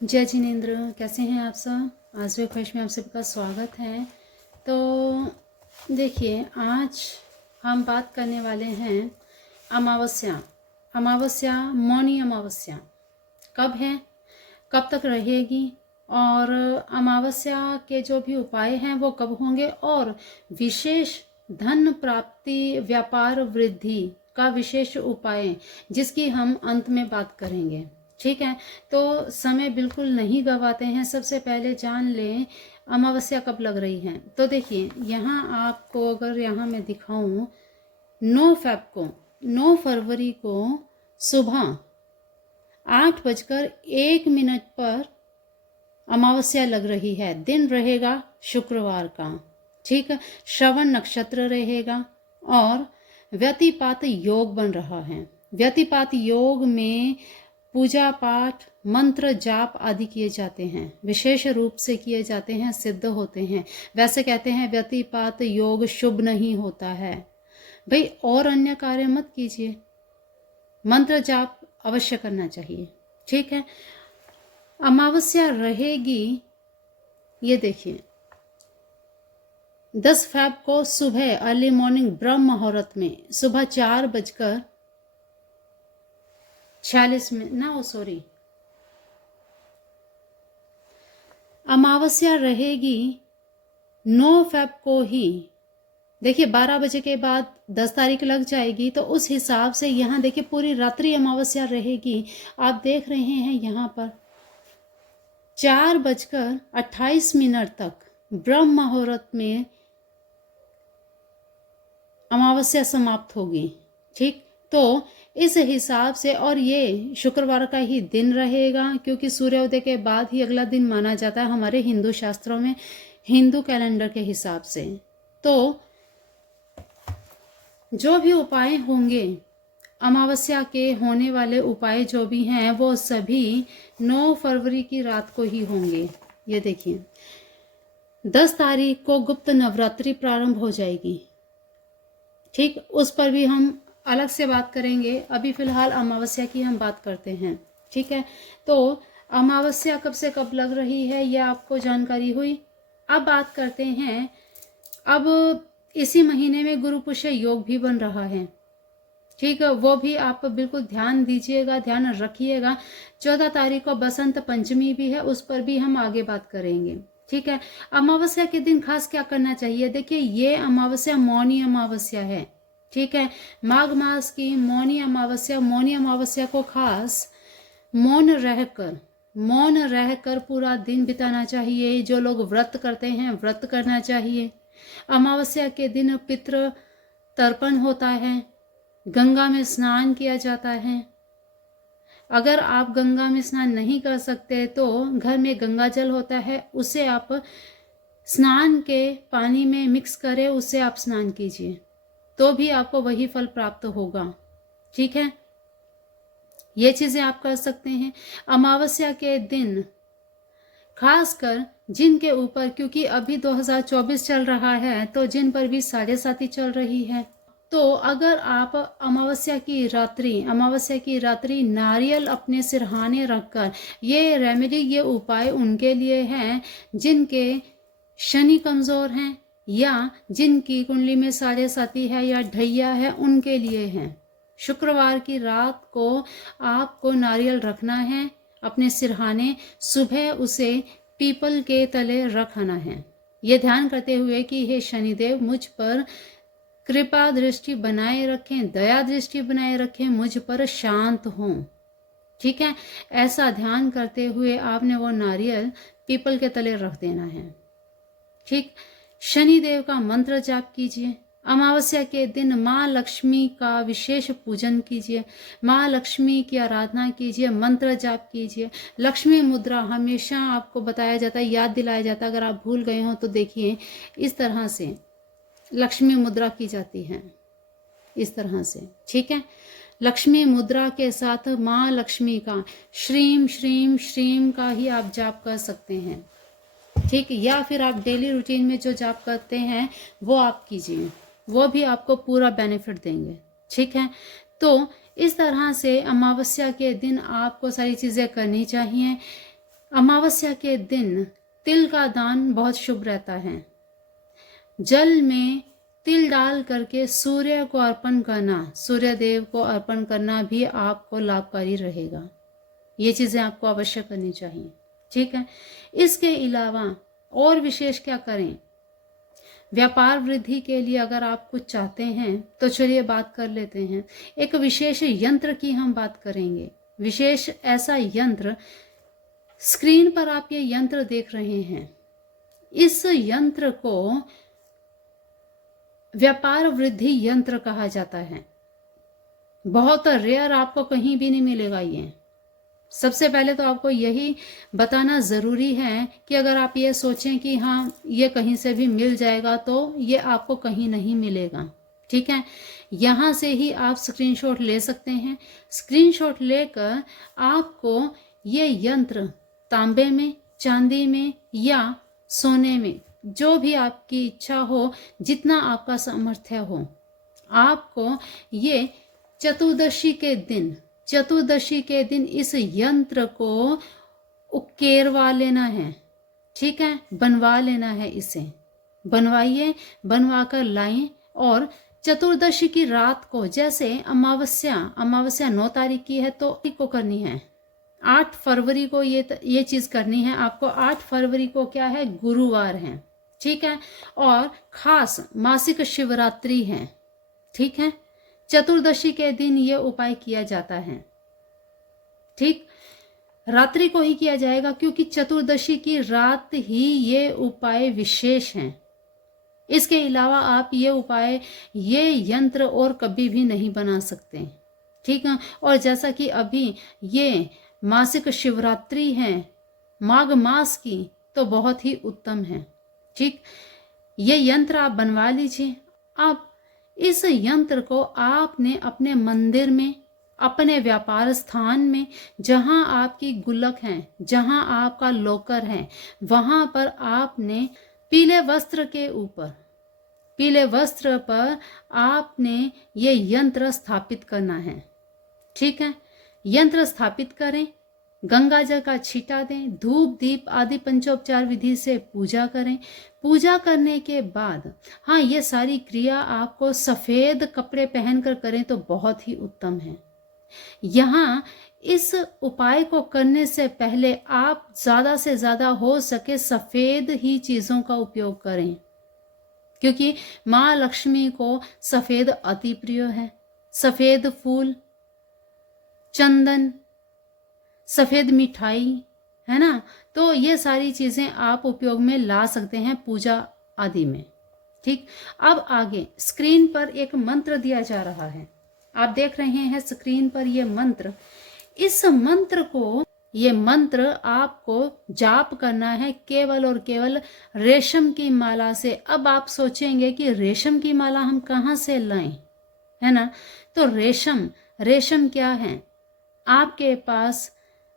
जय जिनेन्द्र, कैसे हैं आप सब। आज भी ख्वाहिश में आप सबका स्वागत है। तो देखिए, आज हम बात करने वाले हैं अमावस्या। अमावस्या, मौनी अमावस्या कब है, कब तक रहेगी, और अमावस्या के जो भी उपाय हैं वो कब होंगे, और विशेष धन प्राप्ति, व्यापार वृद्धि का विशेष उपाय जिसकी हम अंत में बात करेंगे। ठीक है, तो समय बिल्कुल नहीं गवाते हैं। सबसे पहले जान लें अमावस्या कब लग रही है। तो देखिए, यहाँ आपको अगर यहाँ मैं दिखाऊं, 9 फरवरी को सुबह 8:01 पर अमावस्या लग रही है। दिन रहेगा शुक्रवार का। ठीक है, श्रवण नक्षत्र रहेगा और व्यतिपात योग बन रहा है। व्यतिपात योग में पूजा पाठ, मंत्र जाप आदि किए जाते हैं, विशेष रूप से किए जाते हैं, सिद्ध होते हैं। वैसे कहते हैं व्यतिपात योग शुभ नहीं होता है भाई, और अन्य कार्य मत कीजिए, मंत्र जाप अवश्य करना चाहिए। ठीक है, अमावस्या रहेगी, ये देखिए 10 फरवरी को सुबह अर्ली मॉर्निंग ब्रह्म मुहूर्त में, सुबह 4:46 अमावस्या रहेगी 9 फरवरी को ही। देखिए 12 बजे के बाद 10 तारीख लग जाएगी, तो उस हिसाब से यहाँ देखिए पूरी रात्रि अमावस्या रहेगी। आप देख रहे हैं यहाँ पर 4:28 तक ब्रह्म मुहूर्त में अमावस्या समाप्त होगी। ठीक, तो इस हिसाब से, और ये शुक्रवार का ही दिन रहेगा, क्योंकि सूर्योदय के बाद ही अगला दिन माना जाता है हमारे हिंदू शास्त्रों में, हिंदू कैलेंडर के हिसाब से। तो जो भी उपाय होंगे, अमावस्या के होने वाले उपाय जो भी हैं, वो सभी 9 फरवरी की रात को ही होंगे। ये देखिए 10 तारीख को गुप्त नवरात्रि प्रारंभ हो जाएगी। ठीक, उस पर भी हम अलग से बात करेंगे। अभी फिलहाल अमावस्या की हम बात करते हैं। ठीक है, तो अमावस्या कब से कब लग रही है, यह आपको जानकारी हुई। अब बात करते हैं, अब इसी महीने में गुरु पुष्य योग भी बन रहा है। ठीक है, वो भी आप बिल्कुल ध्यान दीजिएगा, ध्यान रखिएगा। 14 तारीख को बसंत पंचमी भी है, उस पर भी हम आगे बात करेंगे। ठीक है, अमावस्या के दिन खास क्या करना चाहिए। देखिए, ये अमावस्या मौनी अमावस्या है। ठीक है, माघ मास की मौनी अमावस्या। मौनी अमावस्या को खास मौन रहकर पूरा दिन बिताना चाहिए। जो लोग व्रत करते हैं, व्रत करना चाहिए। अमावस्या के दिन पितृ तर्पण होता है, गंगा में स्नान किया जाता है। अगर आप गंगा में स्नान नहीं कर सकते तो घर में गंगा जल होता है, उसे आप स्नान के पानी में मिक्स करें, उससे आप स्नान कीजिए, तो भी आपको वही फल प्राप्त होगा। ठीक है, ये चीजें आप कर सकते हैं। अमावस्या के दिन खासकर जिनके ऊपर, क्योंकि अभी 2024 चल रहा है, तो जिन पर भी 7.5 चल रही है, तो अगर आप अमावस्या की रात्रि नारियल अपने सिरहाने रखकर, ये रेमेडी, ये उपाय उनके लिए हैं जिनके शनि कमजोर हैं, या जिनकी कुंडली में 7.5 है या ढैया है, उनके लिए हैं। शुक्रवार की रात को आपको नारियल रखना है अपने सिरहाने, सुबह उसे पीपल के तले रखना है, ये ध्यान करते हुए कि हे शनिदेव, मुझ पर कृपा दृष्टि बनाए रखें, दया दृष्टि बनाए रखें, मुझ पर शांत हों। ठीक है, ऐसा ध्यान करते हुए आपने वो नारियल पीपल के तले रख देना है। ठीक, शनिदेव का मंत्र जाप कीजिए। अमावस्या के दिन माँ लक्ष्मी का विशेष पूजन कीजिए, माँ लक्ष्मी की आराधना कीजिए, मंत्र जाप कीजिए। लक्ष्मी मुद्रा हमेशा आपको बताया जाता है, याद दिलाया जाता है। अगर आप भूल गए हो तो देखिए, इस तरह से लक्ष्मी मुद्रा की जाती है, इस तरह से। ठीक है, लक्ष्मी मुद्रा के साथ माँ लक्ष्मी का श्रीम श्रीम श्रीम का ही आप जाप कर सकते हैं। ठीक, या फिर आप डेली रूटीन में जो जाप करते हैं वो आप कीजिए, वो भी आपको पूरा बेनिफिट देंगे। ठीक है, तो इस तरह से अमावस्या के दिन आपको सारी चीज़ें करनी चाहिए। अमावस्या के दिन तिल का दान बहुत शुभ रहता है। जल में तिल डाल करके सूर्य को अर्पण करना, सूर्य देव को अर्पण करना भी आपको लाभकारी रहेगा। ये चीज़ें आपको अवश्य करनी चाहिए, ठीक है। इसके अलावा और विशेष क्या करें? व्यापार वृद्धि के लिए अगर आप कुछ चाहते हैं तो चलिए बात कर लेते हैं। एक विशेष यंत्र की हम बात करेंगे। विशेष ऐसा यंत्र, स्क्रीन पर आप ये यंत्र देख रहे हैं। इस यंत्र को व्यापार वृद्धि यंत्र कहा जाता है। बहुत रेयर, आपको कहीं भी नहीं मिलेगा ये। सबसे पहले तो आपको यही बताना ज़रूरी है कि अगर आप ये सोचें कि हाँ ये कहीं से भी मिल जाएगा, तो ये आपको कहीं नहीं मिलेगा, ठीक है। यहाँ से ही आप स्क्रीनशॉट ले सकते हैं। स्क्रीनशॉट लेकर आपको ये यंत्र तांबे में, चांदी में या सोने में, जो भी आपकी इच्छा हो, जितना आपका सामर्थ्य हो, आपको ये चतुर्दशी के दिन इस यंत्र को उकेरवा लेना है, ठीक है, बनवा लेना है। इसे बनवाइए, बनवा कर लाएं और चतुर्दशी की रात को, जैसे अमावस्या 9 तारीख की है तो को करनी है, 8 फरवरी को ये चीज़ करनी है आपको। 8 फरवरी को क्या है? गुरुवार है, ठीक है, और खास मासिक शिवरात्रि है, ठीक है। चतुर्दशी के दिन ये उपाय किया जाता है, ठीक। रात्रि को ही किया जाएगा क्योंकि चतुर्दशी की रात ही ये उपाय विशेष हैं। इसके अलावा आप ये उपाय, ये यंत्र और कभी भी नहीं बना सकते, ठीक है। और जैसा कि अभी ये मासिक शिवरात्रि है माघ मास की, तो बहुत ही उत्तम है, ठीक। ये यंत्र आप बनवा लीजिए। अब इस यंत्र को आपने अपने मंदिर में, अपने व्यापार स्थान में, जहां आपकी गुल्लक है, जहां आपका लॉकर है, वहां पर आपने पीले वस्त्र पर आपने ये यंत्र स्थापित करना है, ठीक है। यंत्र स्थापित करें, गंगा जल का छींटा दें, धूप दीप आदि पंचोपचार विधि से पूजा करें। पूजा करने के बाद, हाँ, ये सारी क्रिया आपको सफ़ेद कपड़े पहनकर करें तो बहुत ही उत्तम है। यहाँ इस उपाय को करने से पहले आप ज़्यादा से ज़्यादा हो सके सफ़ेद ही चीज़ों का उपयोग करें, क्योंकि माँ लक्ष्मी को सफ़ेद अति प्रिय है। सफ़ेद फूल, चंदन, सफ़ेद मिठाई, है ना, तो ये सारी चीज़ें आप उपयोग में ला सकते हैं पूजा आदि में, ठीक। अब आगे स्क्रीन पर एक मंत्र दिया जा रहा है, आप देख रहे हैं स्क्रीन पर ये मंत्र। इस मंत्र को, ये मंत्र आपको जाप करना है केवल और केवल रेशम की माला से। अब आप सोचेंगे कि रेशम की माला हम कहाँ से लाएं, है ना। तो रेशम क्या है आपके पास?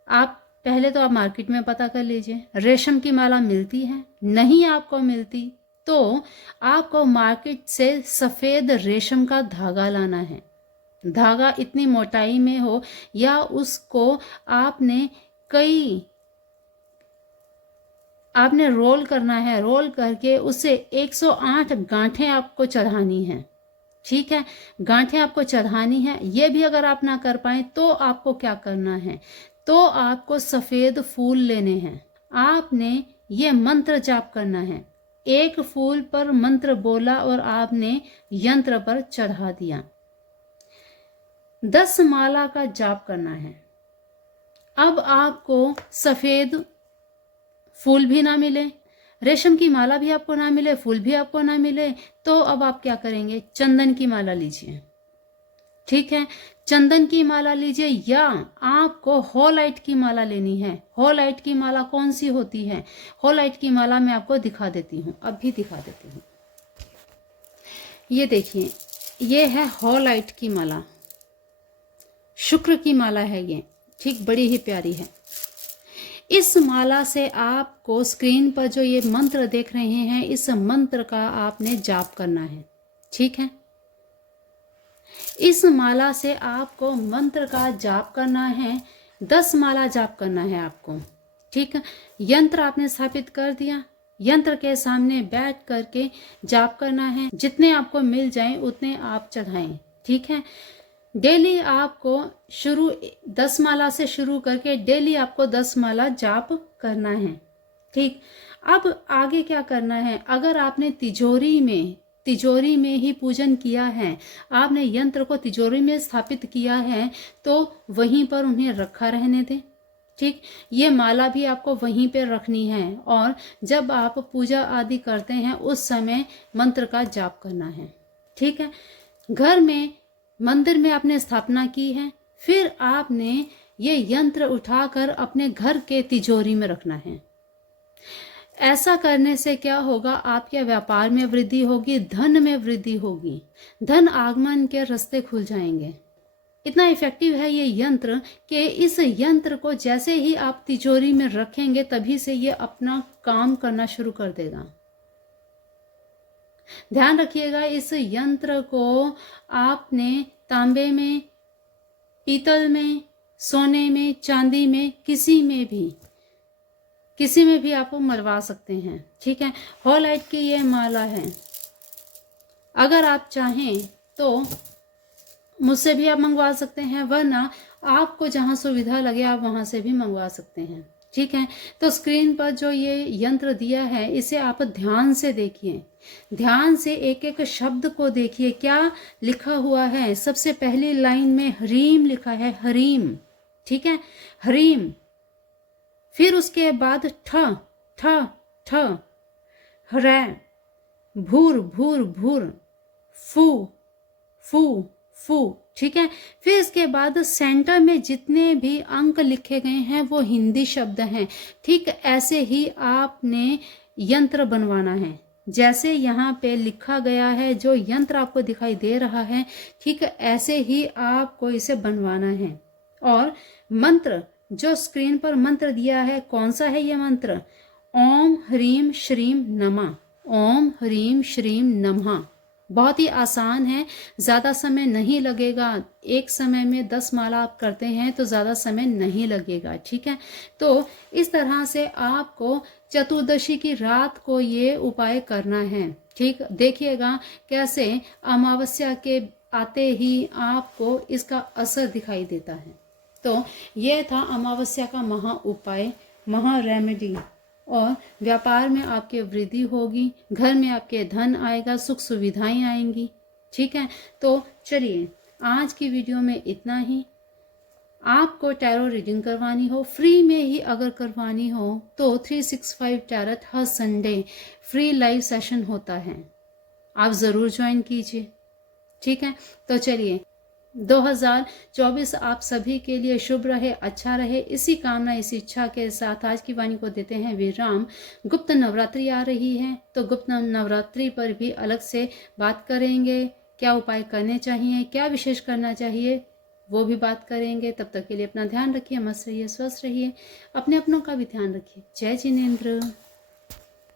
आप पहले तो आप मार्केट में पता कर लीजिए, रेशम की माला मिलती है। नहीं आपको मिलती तो आपको मार्केट से सफ़ेद रेशम का धागा लाना है। धागा इतनी मोटाई में हो, या उसको आपने रोल करना है। रोल करके उसे 108 गांठें आपको चढ़ानी है, ठीक है। गांठें आपको चढ़ानी है। ये भी अगर आप ना कर पाए तो आपको क्या करना है, तो आपको सफ़ेद फूल लेने हैं। आपने ये मंत्र जाप करना है। एक फूल पर मंत्र बोला और आपने यंत्र पर चढ़ा दिया। 10 माला का जाप करना है। अब आपको सफ़ेद फूल भी ना मिले, रेशम की माला भी आपको ना मिले, फूल भी आपको ना मिले, तो अब आप क्या करेंगे? चंदन की माला लीजिए, ठीक है। चंदन की माला लीजिए, या आपको होलाइट की माला लेनी है। होलाइट की माला कौन सी होती है? होलाइट की माला मैं आपको दिखा देती हूँ, अभी दिखा देती हूँ। ये देखिए, ये है होलाइट की माला, शुक्र की माला है ये, ठीक, बड़ी ही प्यारी है। इस माला से आपको स्क्रीन पर जो ये मंत्र देख रहे हैं, इस मंत्र का आपने जाप करना है, ठीक है। इस माला से आपको मंत्र का जाप करना है। 10 माला जाप करना है आपको, ठीक है, यंत्र आपने स्थापित कर दिया, यंत्र के सामने बैठ करके जाप करना है। जितने आपको मिल जाएं उतने आप चढ़ाएं। ठीक है, डेली आपको 10 माला से शुरू करके डेली आपको 10 माला जाप करना है। ठीक, अब आगे क्या करना है, अगर आपने तिजोरी में ही पूजन किया है, आपने यंत्र को तिजोरी में स्थापित किया है, तो वहीं पर उन्हें रखा रहने दें। ठीक, ये माला भी आपको वहीं पे रखनी है और जब आप पूजा आदि करते हैं उस समय मंत्र का जाप करना है। ठीक है, घर में मंदिर में आपने स्थापना की है, फिर आपने ये यंत्र उठाकर अपने घर के तिजोरी में रखना है। ऐसा करने से क्या होगा, आपके व्यापार में वृद्धि होगी, धन में वृद्धि होगी, धन आगमन के रास्ते खुल जाएंगे। इतना इफेक्टिव है ये यंत्र कि इस यंत्र को जैसे ही आप तिजोरी में रखेंगे तभी से ये अपना काम करना शुरू कर देगा। ध्यान रखिएगा, इस यंत्र को आपने तांबे में, पीतल में, सोने में, चांदी में, किसी में भी आप मलवा सकते हैं। ठीक है, हॉलाइट की ये माला है, अगर आप चाहें तो मुझसे भी आप मंगवा सकते हैं, वरना आपको जहां सुविधा लगे आप वहां से भी मंगवा सकते हैं। ठीक है, तो स्क्रीन पर जो ये यंत्र दिया है इसे आप ध्यान से देखिए, ध्यान से एक एक शब्द को देखिए क्या लिखा हुआ है। सबसे पहली लाइन में ह्रीम लिखा है, हरीम। ठीक है, हरीम। फिर उसके बाद ठ ठ ठ, हरै, भूर भूर भूर, फू फू फू। ठीक है, फिर इसके बाद सेंटर में जितने भी अंक लिखे गए हैं वो हिंदी शब्द हैं। ठीक, ऐसे ही आपने यंत्र बनवाना है, जैसे यहाँ पे लिखा गया है, जो यंत्र आपको दिखाई दे रहा है, ठीक ऐसे ही आपको इसे बनवाना है। और मंत्र जो स्क्रीन पर मंत्र दिया है, कौन सा है ये मंत्र, ओम ह्रीम श्रीम नमः, ओम ह्रीम श्रीम नमः। बहुत ही आसान है, ज़्यादा समय नहीं लगेगा। एक समय में 10 माला आप करते हैं तो ज़्यादा समय नहीं लगेगा। ठीक है, तो इस तरह से आपको चतुर्दशी की रात को ये उपाय करना है। ठीक, देखिएगा कैसे अमावस्या के आते ही आपको इसका असर दिखाई देता है। तो ये था अमावस्या का महा उपाय, महा रेमेडी। और व्यापार में आपके वृद्धि होगी, घर में आपके धन आएगा, सुख सुविधाएं आएंगी। ठीक है, तो चलिए आज की वीडियो में इतना ही। आपको टैरो रीडिंग करवानी हो, फ्री में ही अगर करवानी हो तो 365 टैरट हर संडे फ्री लाइव सेशन होता है, आप ज़रूर ज्वाइन कीजिए। ठीक है, तो चलिए 2024 आप सभी के लिए शुभ रहे, अच्छा रहे, इसी कामना इसी इच्छा के साथ आज की वाणी को देते हैं विराम। गुप्त नवरात्रि आ रही है तो गुप्त नवरात्रि पर भी अलग से बात करेंगे, क्या उपाय करने चाहिए, क्या विशेष करना चाहिए, वो भी बात करेंगे। तब तक के लिए अपना ध्यान रखिए, मस्त रहिए, स्वस्थ रहिए, अपने अपनों का भी ध्यान रखिए। जय जिनेंद्र।